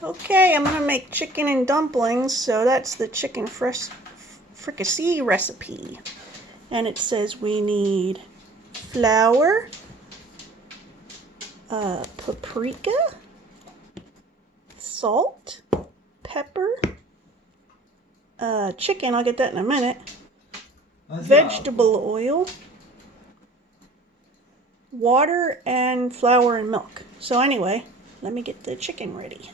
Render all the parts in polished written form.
Okay, I'm gonna make chicken and dumplings, so that's the chicken fricassee recipe. And it says we need flour, paprika, salt, pepper, chicken, I'll get that in a minute, vegetable oil, water, and flour and milk. So anyway, let me get the chicken ready.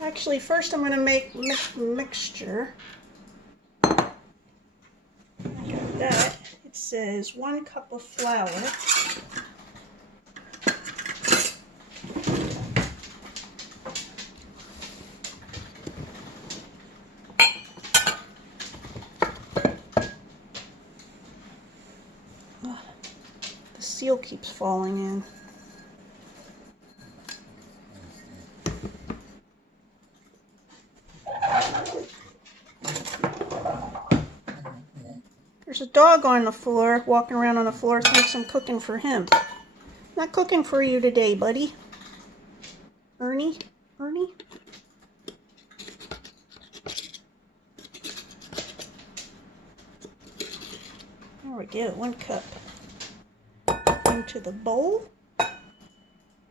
Actually, first I'm going to make mixture. I got that. It says 1 cup of flour. The seal keeps falling in. There's a dog on the floor, walking around on the floor, thinks I'm cooking for him. Not cooking for you today, buddy. Ernie? Ernie? There we go, 1 cup. Into the bowl.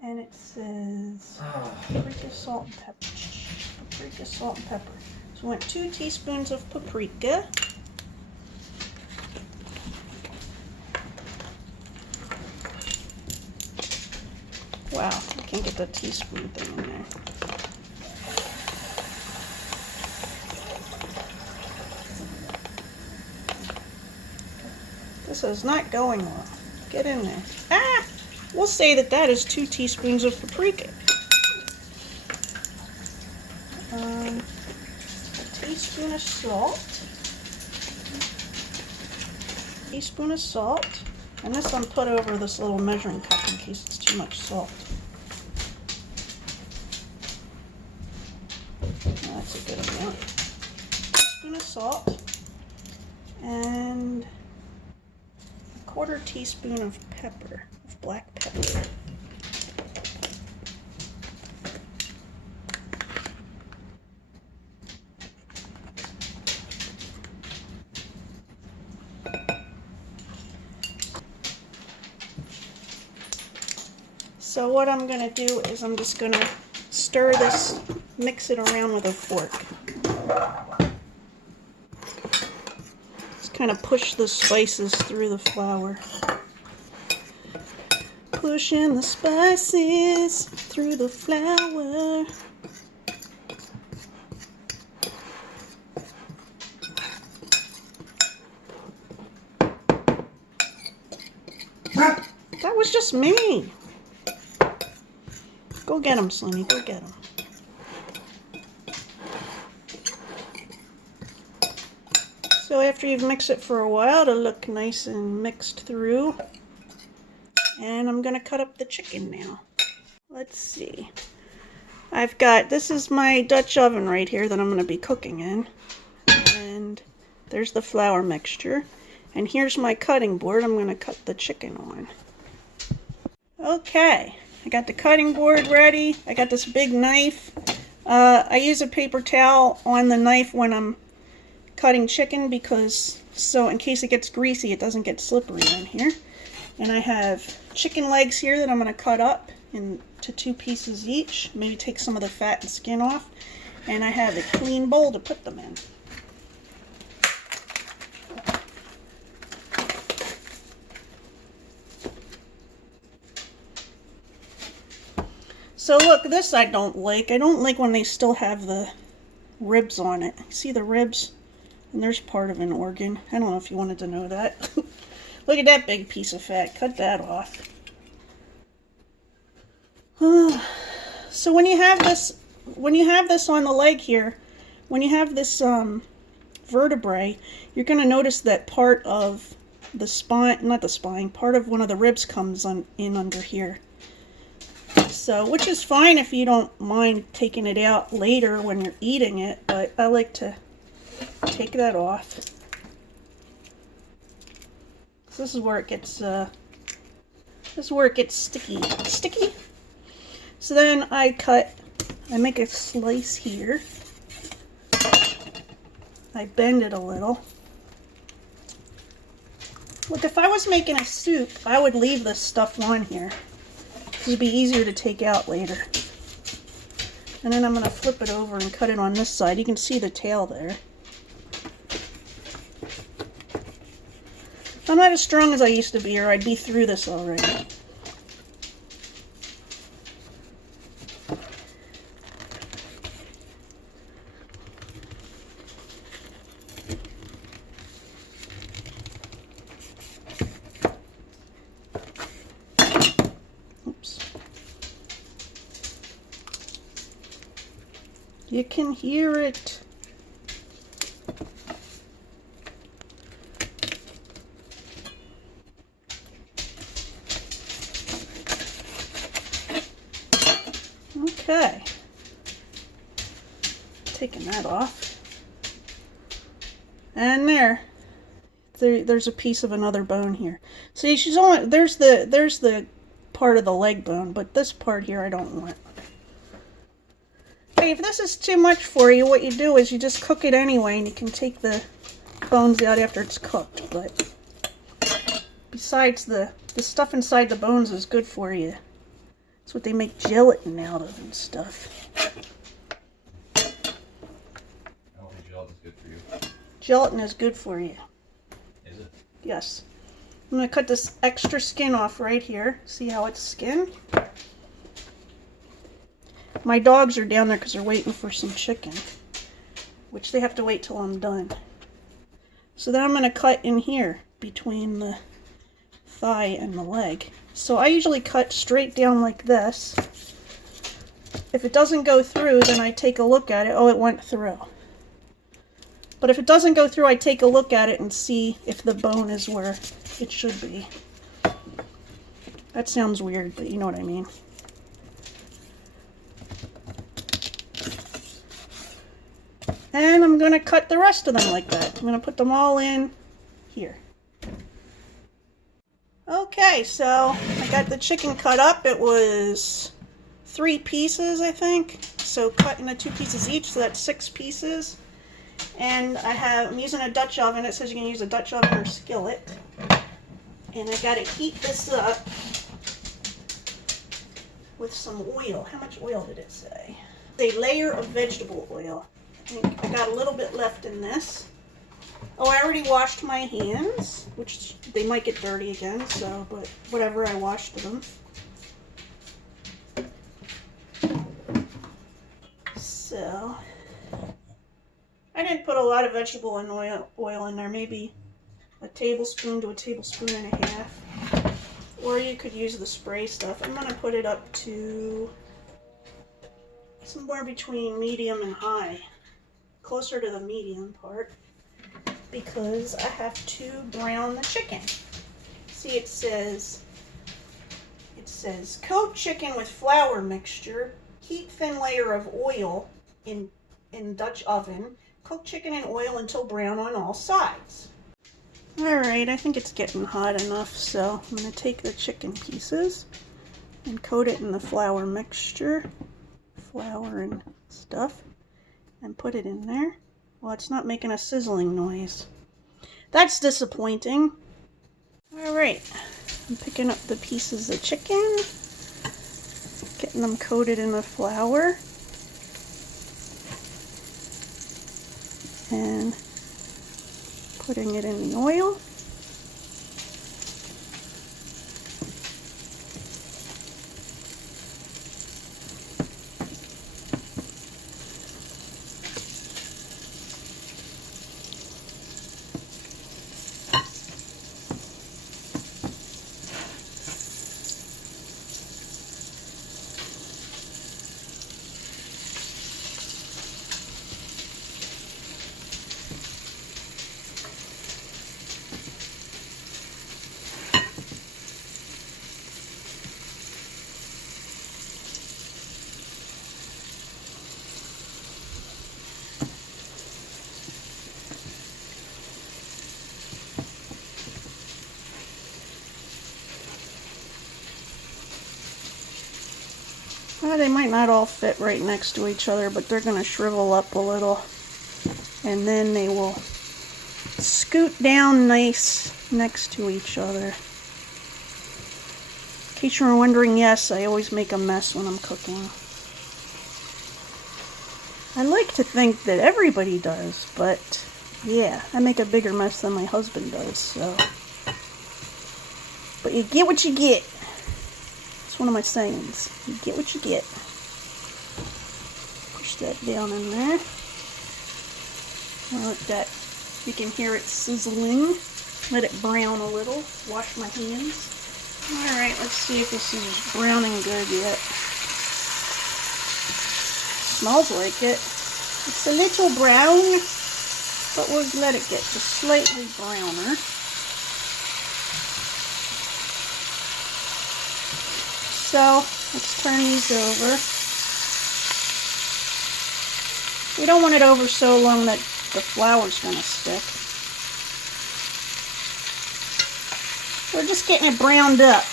And it says paprika, salt, and pepper. Paprika, salt, and pepper. So I want 2 teaspoons of paprika. Wow, I can't get that teaspoon thing in there. This is not going well. Get in there. Ah! We'll say that that is 2 teaspoons of paprika. A teaspoon of salt. Teaspoon of salt. And this one put over this little measuring cup in case it's too much salt. That's a good amount. Teaspoon of salt. And a 1/4 teaspoon of pepper, of black pepper. So what I'm going to do is I'm just going to stir this, mix it around with a fork. Just kind of push the spices through the flour. Pushing the spices through the flour. That was just me. Go get him, Sonny. Go get him. So after you've mixed it for a while, it'll look nice and mixed through. And I'm going to cut up the chicken now. Let's see. I've got, this is my Dutch oven right here that I'm going to be cooking in. And there's the flour mixture. And here's my cutting board I'm going to cut the chicken on. Okay. I got the cutting board ready. I got this big knife. I use a paper towel on the knife when I'm cutting chicken because so in case it gets greasy it doesn't get slippery on here. And I have chicken legs here that I'm going to cut up into 2 pieces each. Maybe take some of the fat and skin off. And I have a clean bowl to put them in. So look, this I don't like. I don't like when they still have the ribs on it. See the ribs? And there's part of an organ. I don't know if you wanted to know that. Look at that big piece of fat. Cut that off. So when you have this on the leg here, when you have this vertebrae, you're going to notice that part of the spine, not the spine, part of one of the ribs comes in under here. So, which is fine if you don't mind taking it out later when you're eating it, but I like to take that off. So this is where it gets sticky. So then I cut I make a slice here. I bend it a little. Look, if I was making a soup, I would leave this stuff on here. It would be easier to take out later. And then I'm going to flip it over and cut it on this side. You can see the tail there. I'm not as strong as I used to be, or I'd be through this already. Oops. You can hear it. Okay, taking that off, and there's a piece of another bone here. See, there's the part of the leg bone, but this part here I don't want. Okay, if this is too much for you, what you do is you just cook it anyway, and you can take the bones out after it's cooked. But besides, the stuff inside the bones is good for you. That's what they make gelatin out of and stuff. I don't think gelatin is good for you. Gelatin is good for you. Is it? Yes. I'm going to cut this extra skin off right here. See how it's skinned? My dogs are down there because they're waiting for some chicken, which they have to wait till I'm done. So then I'm going to cut in here between the thigh and the leg. So I usually cut straight down like this. If it doesn't go through, then I take a look at it. Oh, it went through. But if it doesn't go through, I take a look at it and see if the bone is where it should be. That sounds weird, but you know what I mean. And I'm going to cut the rest of them like that. I'm going to put them all in here. Okay, so I got the chicken cut up. It was 3 pieces, I think. So cut into 2 pieces each, so that's 6 pieces. And I'm using a Dutch oven. It says you can use a Dutch oven or skillet. And I gotta heat this up with some oil. How much oil did it say? A layer of vegetable oil. I think I got a little bit left in this. Oh, I already washed my hands, which they might get dirty again, so, but whatever, I washed them. So, I didn't put a lot of vegetable and oil in there, maybe a tablespoon to a tablespoon and a half. Or you could use the spray stuff. I'm going to put it up to somewhere between medium and high, closer to the medium part, because I have to brown the chicken. See, it says coat chicken with flour mixture, heat thin layer of oil in Dutch oven, cook chicken in oil until brown on all sides. Alright, I think it's getting hot enough, so I'm going to take the chicken pieces and coat it in the flour mixture, flour and stuff, and put it in there. Well, it's not making a sizzling noise. That's disappointing. Alright, I'm picking up the pieces of chicken, getting them coated in the flour, and putting it in the oil. They might not all fit right next to each other, but they're going to shrivel up a little. And then they will scoot down nice next to each other. In case you were wondering, yes, I always make a mess when I'm cooking. I like to think that everybody does, but yeah, I make a bigger mess than my husband does, so. But you get what you get. It's one of my sayings. You get what you get. Push that down in there. Let that, you can hear it sizzling. Let it brown a little. Wash my hands. Alright, let's see if this is browning good yet. Smells like it. It's a little brown, but we'll let it get just slightly browner. So, let's turn these over. We don't want it over so long that the flour's going to stick. We're just getting it browned up.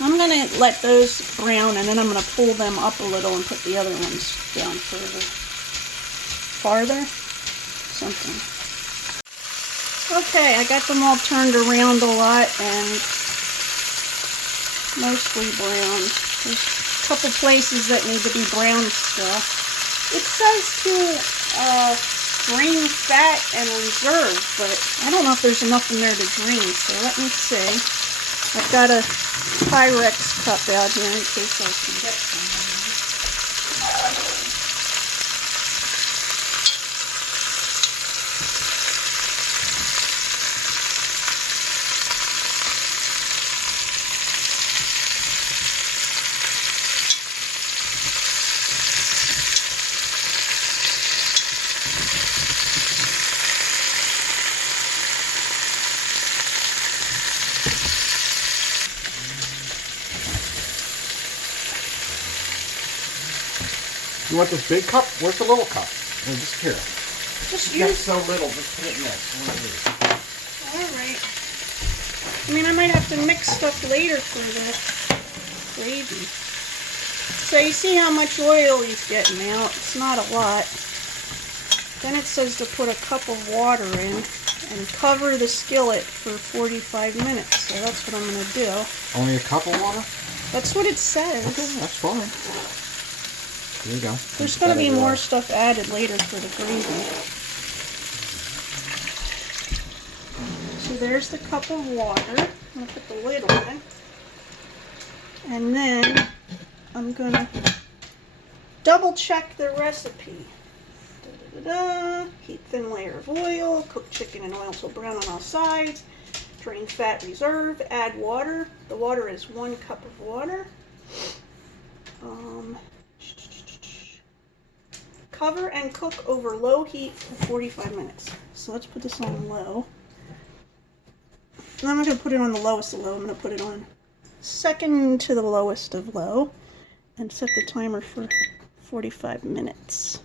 I'm going to let those brown, and then I'm going to pull them up a little and put the other ones down farther. Something. Okay, I got them all turned around a lot and mostly brown. There's a couple places that need to be browned still. It says to drain fat and reserve, but I don't know if there's enough in there to drain, so let me see. I've got a Pyrex cup out here in case I forget something. You want this big cup? Where's the little cup? Oh, just here. Just You got use. so little, just put it next. One of these. Alright. I mean, I might have to mix stuff later for the gravy. So you see how much oil he's getting out. It's not a lot. Then it says to put a cup of water in and cover the skillet for 45 minutes. So that's what I'm going to do. Only a cup of water? That's what it says. Okay, that's fine. There you go. There's going to be more stuff added later for the gravy. So there's the cup of water. I'm going to put the lid on. And then I'm going to double check the recipe. Da-da-da-da. Heat thin layer of oil. Cook chicken in oil till brown on all sides. Drain fat, reserve. Add water. The water is 1 cup of water. Cover and cook over low heat for 45 minutes. So let's put this on low. And I'm not going to put it on the lowest of low. I'm going to put it on second to the lowest of low and set the timer for 45 minutes.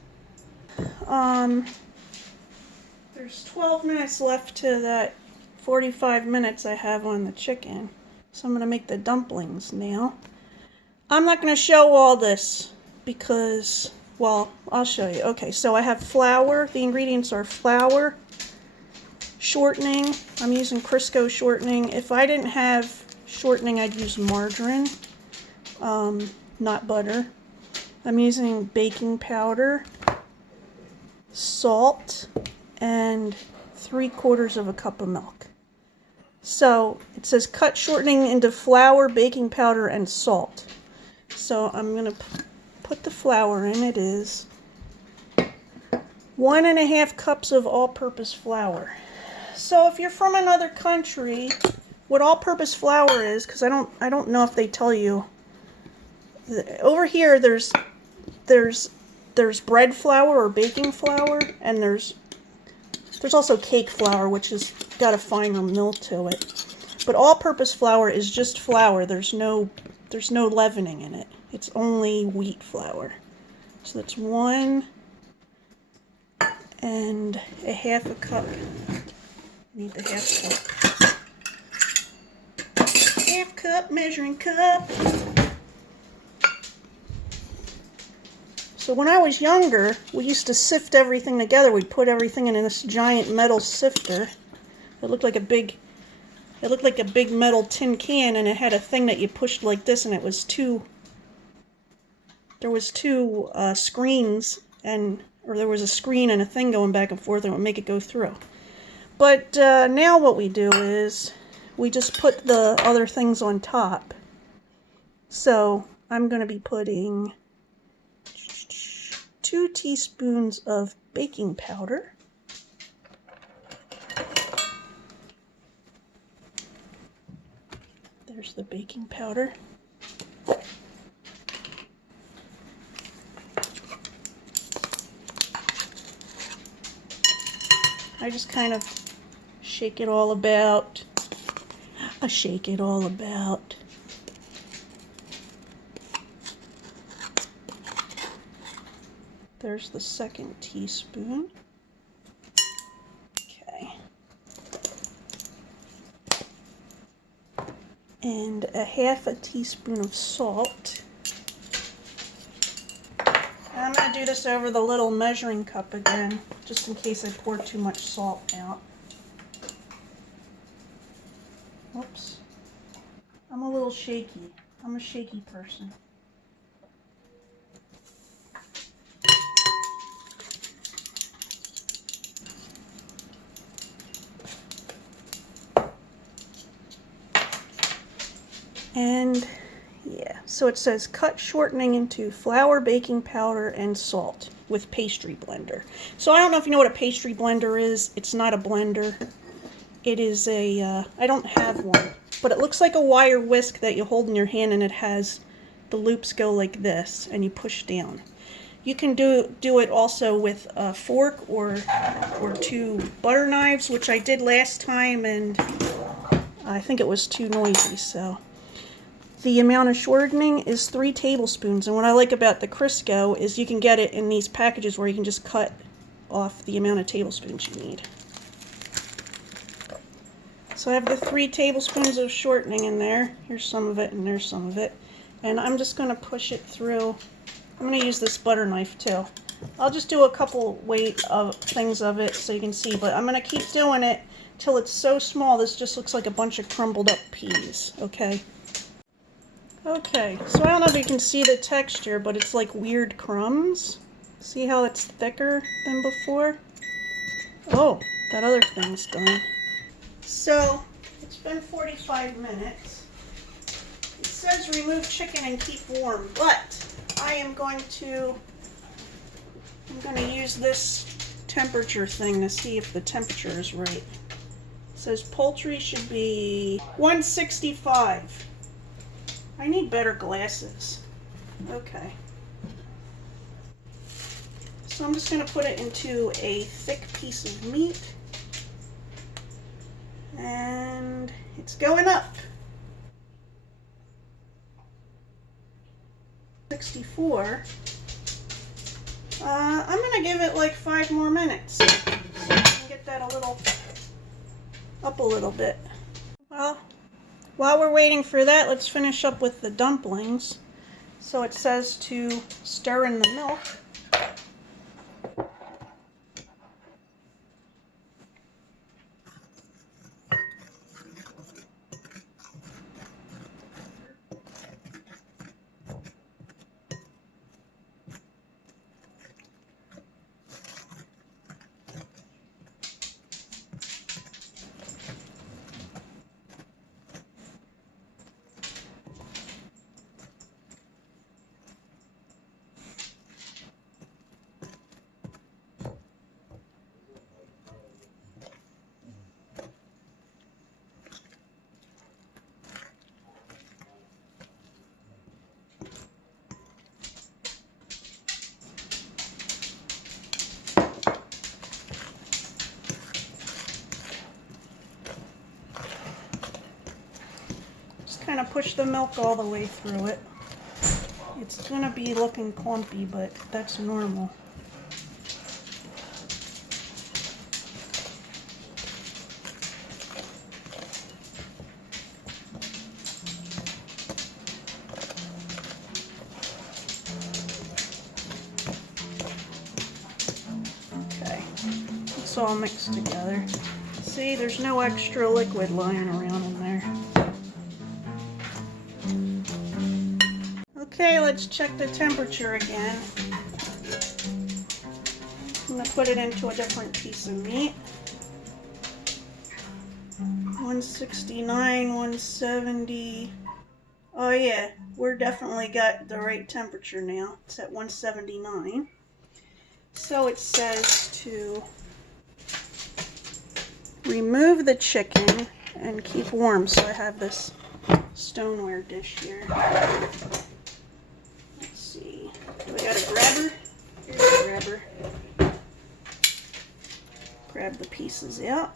There's 12 minutes left to that 45 minutes I have on the chicken. So I'm going to make the dumplings now. I'm not going to show all this because, well, I'll show you. Okay, so I have flour. The ingredients are flour, shortening. I'm using Crisco shortening. If I didn't have shortening, I'd use margarine, not butter. I'm using baking powder, salt, and 3/4 cup of milk. So it says cut shortening into flour, baking powder, and salt. So I'm going to put the flour in. It is 1.5 cups of all-purpose flour. So if you're from another country, what all-purpose flour is, because I don't know if they tell you. Over here there's bread flour or baking flour, and there's also cake flour, which has got a finer mill to it. But all-purpose flour is just flour. There's no leavening in it. It's only wheat flour. So that's 1.5 and a half a cup. Need the half cup. Half cup, measuring cup. So when I was younger, we used to sift everything together. We'd put everything in this giant metal sifter. It looked like a big metal tin can, and it had a thing that you pushed like this, and it was there was two screens, or there was a screen and a thing going back and forth, and it would make it go through. But now what we do is we just put the other things on top. So I'm going to be putting 2 teaspoons of baking powder. There's the baking powder. I just kind of shake it all about. I shake it all about. There's the 2nd teaspoon. Okay. And a half a teaspoon of salt. I'm going to do this over the little measuring cup again, just in case I pour too much salt out. Oops. I'm a little shaky. I'm a shaky person. And yeah, so it says cut shortening into flour, baking powder, and salt with pastry blender. So I don't know if you know what a pastry blender is. It's not a blender. It is a, I don't have one, but it looks like a wire whisk that you hold in your hand, and it has, the loops go like this, and you push down. You can do it also with a fork or 2 butter knives, which I did last time, and I think it was too noisy, so. The amount of shortening is 3 tablespoons, and what I like about the Crisco is you can get it in these packages where you can just cut off the amount of tablespoons you need. So I have the 3 tablespoons of shortening in there. Here's some of it, and there's some of it. And I'm just going to push it through. I'm going to use this butter knife too. I'll just do a couple things of it so you can see, but I'm going to keep doing it till it's so small this just looks like a bunch of crumbled up peas, okay? Okay, so I don't know if you can see the texture, but it's like weird crumbs. See how it's thicker than before? Oh, that other thing's done. So, it's been 45 minutes. It says remove chicken and keep warm, but I am going to use this temperature thing to see if the temperature is right. It says poultry should be 165. I need better glasses. Okay. So I'm just going to put it into a thick piece of meat. And it's going up. 64. I'm going to give it like 5 more minutes. So I can get that up a little bit. Well, while we're waiting for that, let's finish up with the dumplings. So it says to stir in the milk. Kind of push the milk all the way through it. It's going to be looking clumpy, but that's normal. it's all mixed together. See, there's no extra liquid lying around in there. Okay, let's check the temperature again. I'm going to put it into a different piece of meat. 169, 170. Oh yeah, we're definitely got the right temperature now. It's at 179. So it says to remove the chicken and keep warm. So I have this stoneware dish here. Let's see. Do we got a grabber? Here's a grabber. Grab the pieces out.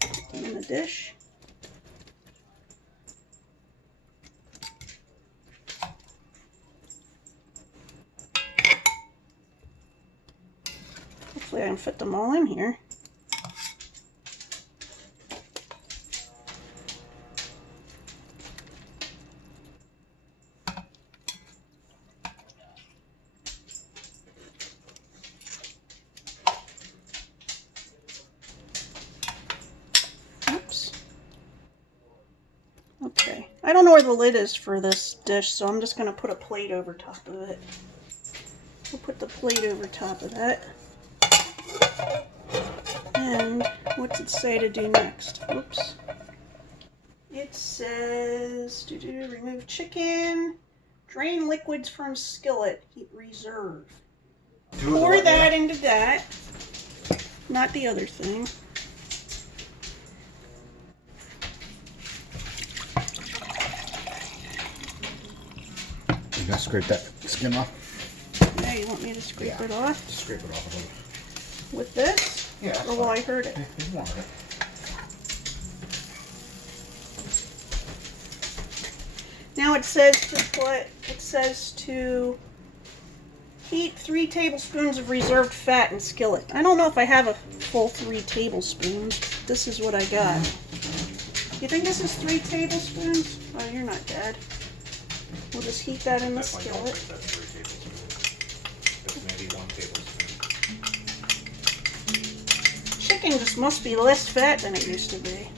Put them in the dish. Hopefully I can fit them all in here. Oops. Okay. I don't know where the lid is for this dish, so I'm just going to put a plate over top of it. We'll put the plate over top of that. And what's it say to do next? Oops. It says remove chicken, drain liquids from skillet, heat reserve. Pour that into that, not the other thing. You gotta scrape that skin off? Yeah, you want me to scrape it off? Just scrape it off a little. With this? Yeah, that's or will I hurt it? You want it. Now it says to heat 3 tablespoons of reserved fat in skillet. I don't know if I have a full 3 tablespoons. This is what I got. You think this is 3 tablespoons? Oh, you're not bad. We'll just heat that in the skillet. That's 3 tablespoons. That's maybe 1 tablespoon. Chicken just must be less fat than it used to be.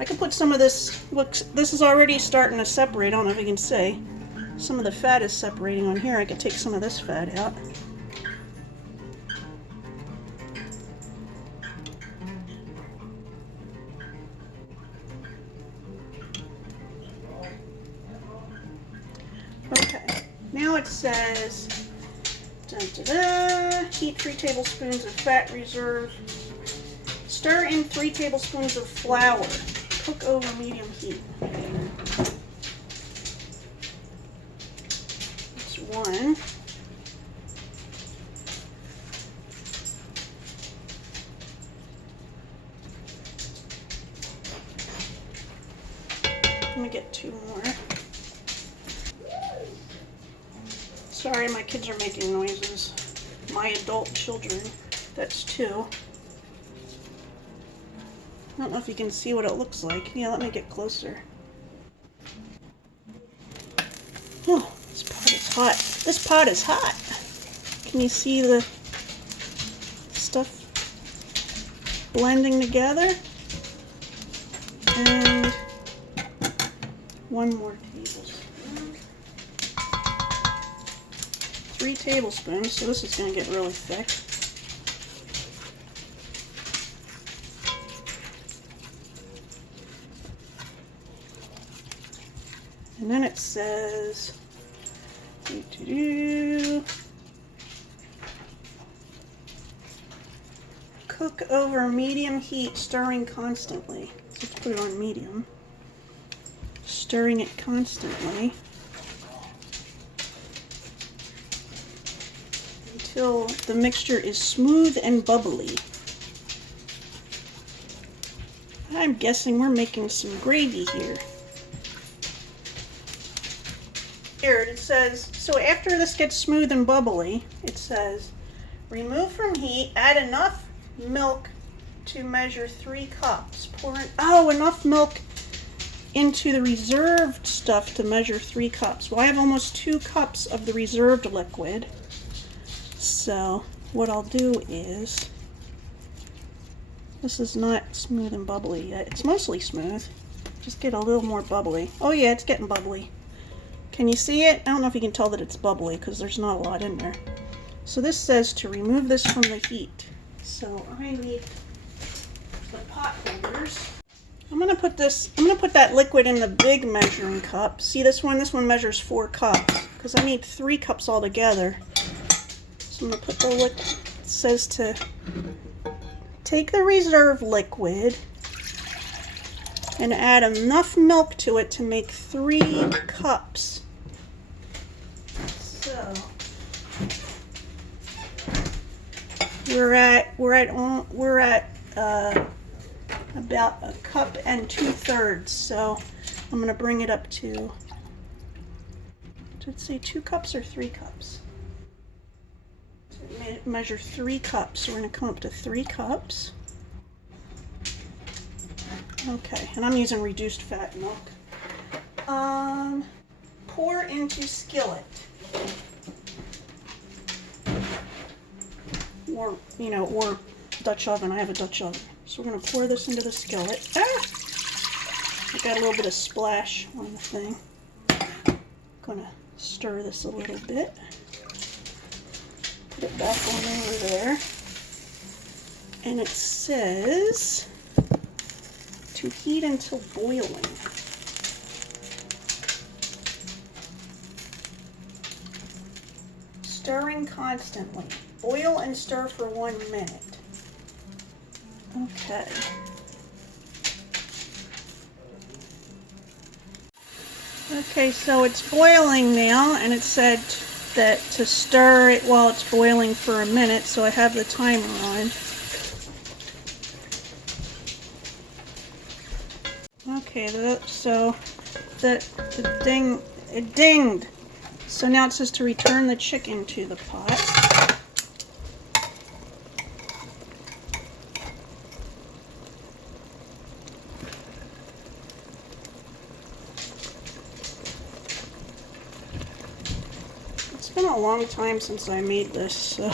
I could put some of this, look, this is already starting to separate. I don't know if you can see. Some of the fat is separating on here. I could take some of this fat out. Okay, now it says, heat 3 tablespoons of fat reserve. Stir in 3 tablespoons of flour. Cook over medium heat. That's 1. Let me get 2 more. Sorry, my kids are making noises. My adult children. That's 2. I don't know if you can see what it looks like. Yeah, let me get closer. Oh, this pot is hot. This pot is hot. Can you see the stuff blending together? And 1 more tablespoon. 3 tablespoons, so this is going to get really thick. And then it says, cook over medium heat, stirring constantly. So let's put it on medium. Stirring it constantly until the mixture is smooth and bubbly. I'm guessing we're making some gravy here. Here it says, so after this gets smooth and bubbly, it says, remove from heat, add enough milk to measure 3 cups. Pour in, enough milk into the reserved stuff to measure 3 cups. Well, I have almost 2 cups of the reserved liquid. So what I'll do is This is not smooth and bubbly yet. It's mostly smooth. Just get a little more bubbly. Oh yeah, it's getting bubbly. Can you see it? I don't know if you can tell that it's bubbly because there's not a lot in there. So this says to remove this from the heat. So I need the pot holders. I'm gonna put that liquid in the big measuring cup. See this one? This one measures 4 cups because I need 3 cups altogether. So I'm gonna put the liquid. It says to take the reserve liquid and add enough milk to it to make 3 cups. So we're at about 1 cup and 2/3. So I'm gonna bring it up to, did it say 2 cups or 3 cups? Measure 3 cups. So we're going to come up to 3 cups. Okay, and I'm using reduced fat milk. Pour into skillet. Or Dutch oven. I have a Dutch oven. So we're going to pour this into the skillet. I got a little bit of splash on the thing. Going to stir this a little bit. Put it back on over there. And it says to heat until boiling. Stirring constantly. Boil and stir for 1 minute. Okay. Okay, so it's boiling now, and it said that to stir it while it's boiling for 1 minute, so I have the timer on. Okay, it dinged. So now it says to return the chicken to the pot. It's been a long time since I made this, so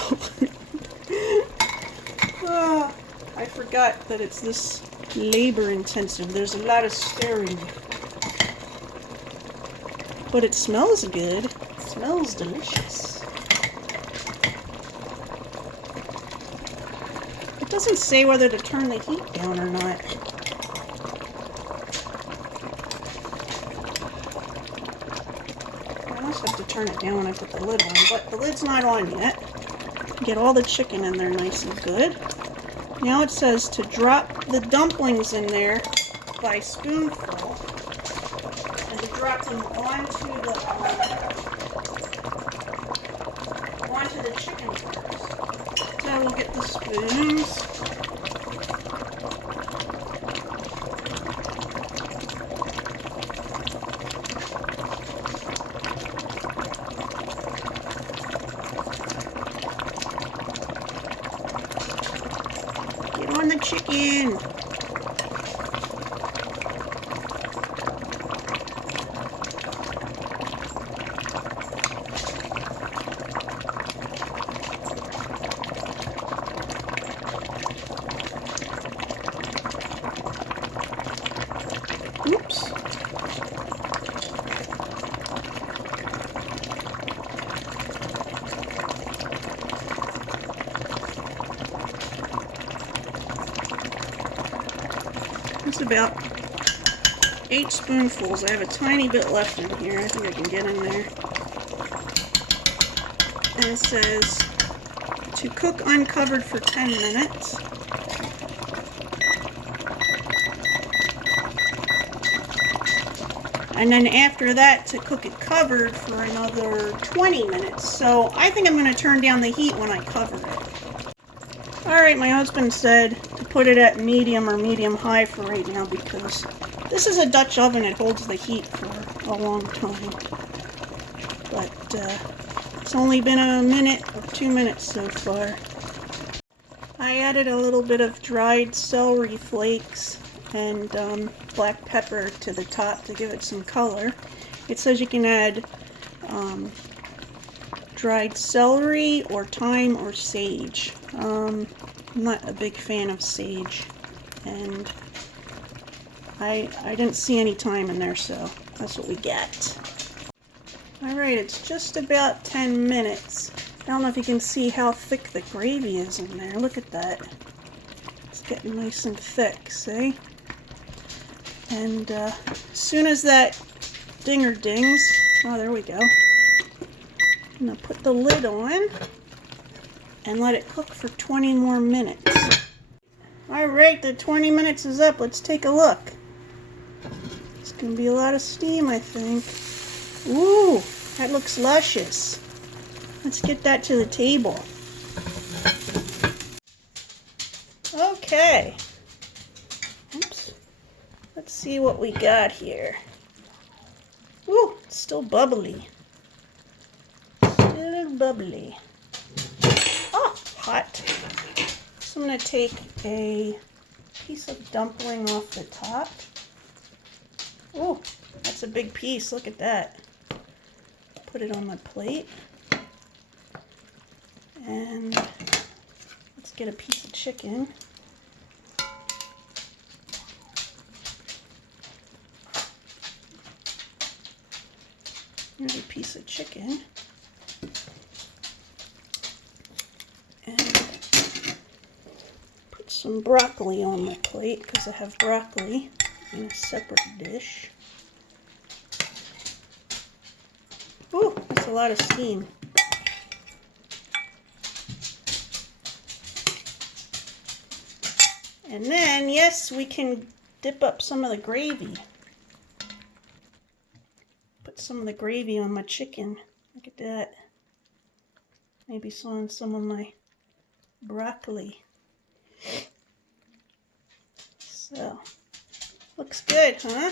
I forgot that it's this labor intensive. There's a lot of stirring. But it smells good. It smells delicious. It doesn't say whether to turn the heat down or not. I must have to turn it down when I put the lid on, but the lid's not on yet. Get all the chicken in there nice and good. Now it says to drop the dumplings in there by spoonful. Drop them onto the chicken first. So we'll get the spoons. Get on the chicken. Oops. It's about 8 spoonfuls. I have a tiny bit left in here. I think I can get in there. And it says to cook uncovered for 10 minutes. And then after that, to cook it covered for another 20 minutes. So I think I'm going to turn down the heat when I cover it. Alright, my husband said to put it at medium or medium-high for right now because this is a Dutch oven. It holds the heat for a long time. But it's only been a minute or 2 minutes so far. I added a little bit of dried celery flakes and black pepper to the top to give it some color. It says you can add dried celery or thyme or sage. I'm not a big fan of sage. and I didn't see any time in there, so that's what we get. Alright, it's just about 10 minutes. I don't know if you can see how thick the gravy is in there. Look at that. It's getting nice and thick, see? And as soon as that dinger dings, oh, there we go. I'm going to put the lid on and let it cook for 20 more minutes. Alright, the 20 minutes is up. Let's take a look. It's going to be a lot of steam, I think. Ooh, that looks luscious. Let's get that to the table. Okay. Oops. Let's see what we got here. Ooh, it's still bubbly. Still bubbly. Oh, hot. So I'm going to take a piece of dumpling off the top. Ooh, that's a big piece. Look at that. Put it on my plate. And let's get a piece of chicken. Here's a piece of chicken. And put some broccoli on my plate because I have broccoli in a separate dish. Ooh, that's a lot of steam. And then, yes, we can dip up some of the gravy. Put some of the gravy on my chicken. Look at that. Maybe on some of my broccoli. So, looks good, huh?